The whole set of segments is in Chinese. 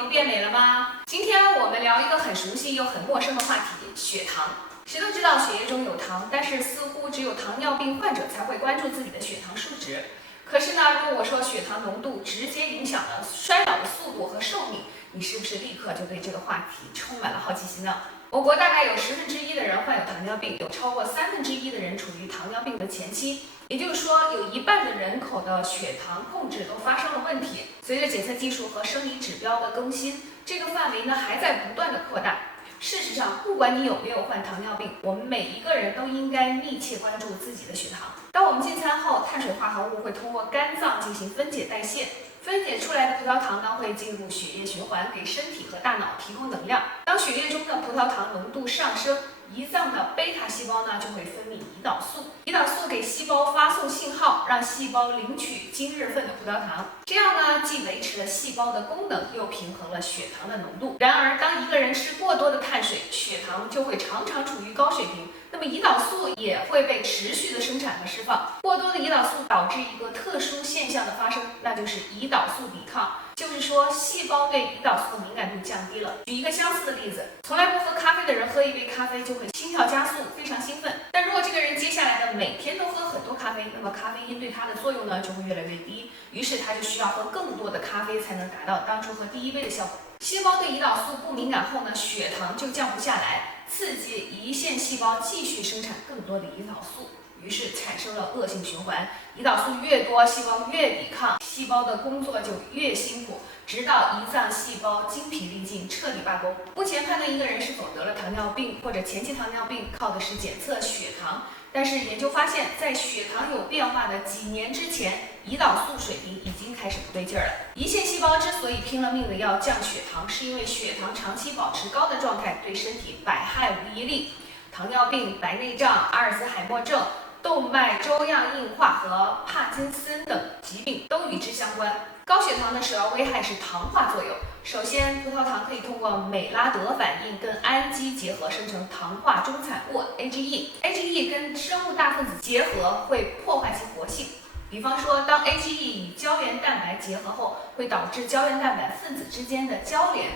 都变美了吗？今天我们聊一个很熟悉又很陌生的话题——血糖。谁都知道血液中有糖，但是似乎只有糖尿病患者才会关注自己的血糖数值。可是呢，如果我说血糖浓度直接影响了衰老的速度和寿命，你是不是立刻就对这个话题充满了好奇心呢？我国大概有1/10的人患有糖尿病，有超过1/3的人处于糖尿病的前期，也就是说，有1半的人口的血糖控制都发生了问题。随着检测技术和生理指标的更新，这个范围呢还在不断的扩大。事实上，不管你有没有患糖尿病，我们每一个人都应该密切关注自己的血糖。当我们进餐后，碳水化合物会通过肝脏进行分解代谢，分解出来的葡萄糖呢会进入血液循环，给身体和大脑提供能量。当血液中的葡萄糖浓度上升，胰脏的贝塔细胞呢就会分泌胰岛素，胰岛素给细胞发送信号，让细胞领取今日份的葡萄糖。这样呢，既维持了细胞的功能，又平衡了血糖的浓度。然而，当一个人吃过多的碳水，血糖就会常常处于高水平，那么胰岛素也会被持续的生产和释放。过多的胰岛素导致一个特殊现象的发生，那就是胰岛素抵抗。就是说，细胞对胰岛素的敏感度降低了。举一个相似的例子，从来不喝咖啡的人喝一杯咖啡就会心跳加速，非常兴奋。但如果这个人接下来的每天都喝很多咖啡，那么咖啡因对他的作用呢就会越来越低，于是他就需要喝更多的咖啡才能达到当初喝第一杯的效果。细胞对胰岛素不敏感后呢，血糖就降不下来，刺激胰腺细胞继续生产更多的胰岛素。于是产生了恶性循环，胰岛素越多，细胞越抵抗，细胞的工作就越辛苦，直到胰脏细胞精疲力尽，彻底罢工。目前判断一个人是否得了糖尿病或者前期糖尿病，靠的是检测血糖。但是研究发现，在血糖有变化的几年之前，胰岛素水平已经开始不对劲儿了。胰腺细胞之所以拼了命的要降血糖，是因为血糖长期保持高的状态对身体百害无一利。糖尿病、白内障、阿尔兹海默症、动脉粥样硬化和帕金森等疾病都与之相关。高血糖的首要危害是糖化作用。首先，葡萄糖可以通过美拉德反应跟氨基结合生成糖化中产物 AGE。AGE 跟生物大分子结合会破坏其活性。比方说，当 AGE 与胶原蛋白结合后，会导致胶原蛋白分子之间的交联。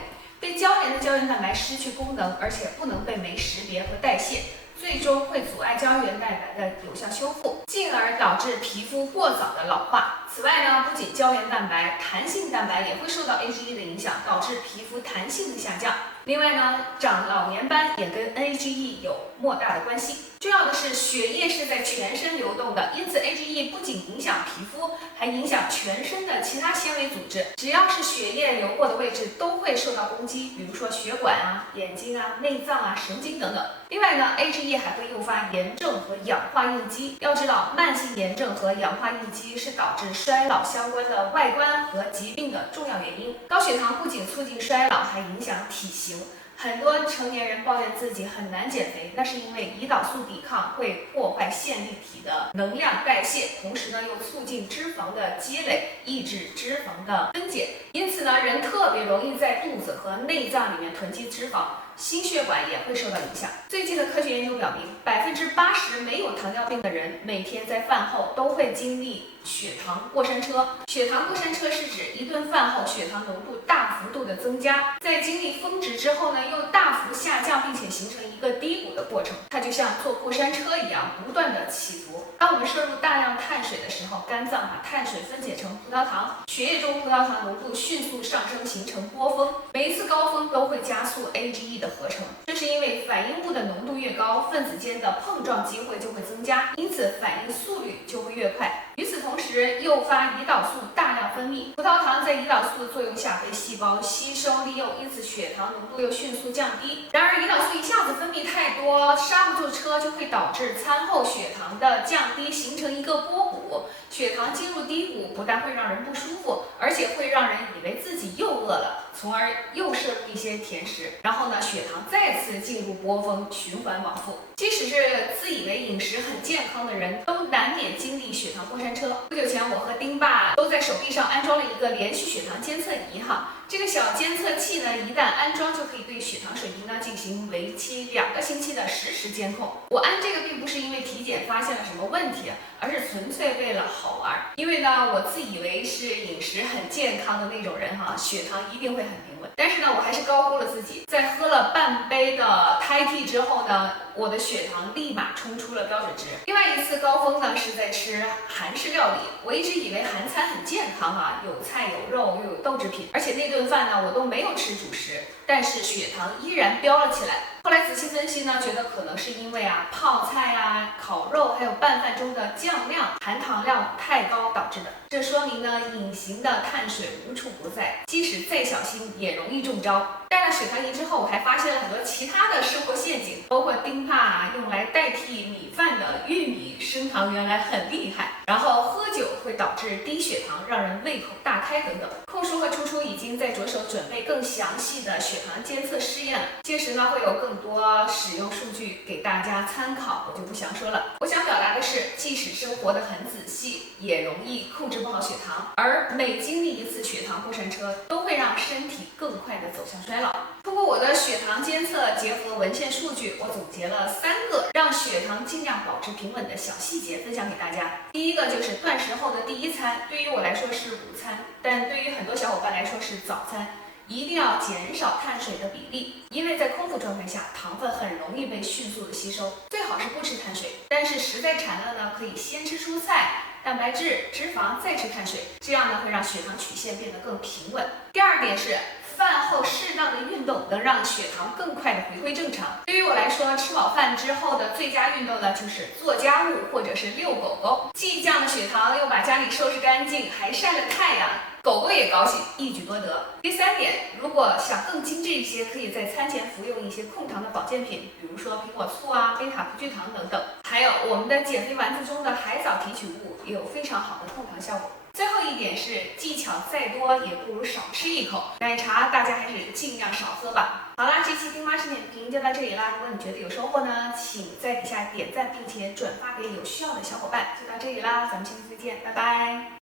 被交联的胶原蛋白失去功能，而且不能被酶识别和代谢，最终会阻碍胶原蛋白的有效修复，进而导致皮肤过早的老化。此外呢，不仅胶原蛋白，弹性蛋白也会受到 AGE 的影响，导致皮肤弹性的下降。另外呢，长老年斑也跟 AGE 有莫大的关系。重要的是，血液是在全身流动的，因此 AGE 不仅影响皮肤，还影响全身的其他纤维组织。只要是血液流过的位置，都会受到攻击，比如说血管啊、眼睛啊、内脏啊、神经等等。另外呢 ，AGE 还会诱发炎症和氧化应激。要知道，慢性炎症和氧化应激是导致衰老相关的外观和疾病的重要原因。高血糖不仅促进衰老，还影响体型。很多成年人抱怨自己很难减肥，那是因为胰岛素抵抗会破坏线粒体的能量代谢，同时呢又促进脂肪的积累，抑制脂肪的分解。因此呢，人特别容易在肚子和内脏里面囤积脂肪，心血管也会受到影响。最近的科学研究表明，80%没有糖尿病的人每天在饭后都会经历血糖过山车。血糖过山车是指一顿饭后血糖浓度大幅度的增加，在经历峰值之后呢，又大幅下降，并且形成一个低谷的过程。它就像坐过山车一样，不断的起伏。当我们摄入大量碳水的时候，肝脏把碳水分解成葡萄糖，血液中葡萄糖浓度迅速上升，形成波峰。每一次高峰都会加速 AGE 的合成，这是因为反应物的浓度越高，分子间的碰撞机会就会增加，因此反应速率就会越快。与此同时，诱发胰岛素大量分泌，葡萄糖在胰岛素的作用下被细胞吸收利用，因此血糖浓度又迅速降低。然而，胰岛素一下子分泌太多，刹不住车，就会导致餐后血糖的降低，形成一个波谷。血糖进入低谷，不但会让人不舒服，而且会让人以为自己又饿了，从而又摄入一些甜食，然后呢，血糖再次进入波峰，循环往复。即使是自以为饮食很健康的人，都难免经历血糖过山车。不久前，我和丁爸都在手臂上安装了一个连续血糖监测仪这个小监测器呢，一旦安装，就可以对血糖水平呢进行为期2个星期的实时监控。我安这个并不是因为体检发现了什么问题，而是纯粹为了好玩。因为呢，我自以为是饮食很健康的那种人哈，血糖一定会很平稳。但是呢，我还是高估了自己，在喝了半杯的胎 T 之后呢，我的血糖立马冲出了标准值。另外一次高峰呢，是在吃韩式料理。我一直以为韩餐很健康哈，有菜有肉又有豆制品，而且那顿饭呢，我都没有吃主食，但是血糖依然飙了起来。后来仔细分析呢，觉得可能是因为泡菜烤肉还有拌饭中的酱料含糖量太高导致的。这说明呢，隐形的碳水无处不在，即使再小心也容易中招。带了血糖仪之后，我还发现了很多其他的生活陷阱，包括丁帕用来代替米饭的玉米升糖原来很厉害，然后喝酒会导致低血糖，让人胃口大开等等。控叔和初初已经在着手准备更详细的血糖监测试验了，届时呢会有更多使用数据给大家参考，我就不详说了。我想表达的是，即使生活得很仔细，也容易控制不好血糖，而每经历一次血糖过山车，都会让身体更快地走向衰老。通过我的血糖监测，结合文献数据，我总结了3个让血糖尽量保持平稳的小细节，分享给大家。第一个就是断食后的第一餐，对于我来说是午餐，但对于很多小伙伴来说是早餐。一定要减少碳水的比例，因为在空腹状态下，糖分很容易被迅速的吸收。最好是不吃碳水，但是实在馋了呢，可以先吃蔬菜、蛋白质、脂肪，再吃碳水，这样呢会让血糖曲线变得更平稳。第二点是，饭后适当的运动能让血糖更快的回归正常。对于我来说，吃饱饭之后的最佳运动呢，就是做家务或者是遛狗狗，既降了血糖，又把家里收拾干净，还晒了太阳。狗狗也高兴，一举多得。第3点，如果想更精致一些，可以在餐前服用一些控糖的保健品，比如说苹果醋贝塔葡聚糖等等。还有我们的减肥丸子中的海藻提取物也有非常好的控糖效果。最后一点是，技巧再多也不如少吃一口。奶茶大家还是尽量少喝吧。好啦，这期丁妈吃点评就到这里啦。如果你觉得有收获呢，请在底下点赞并且转发给有需要的小伙伴。就到这里啦，咱们下期再见，拜拜。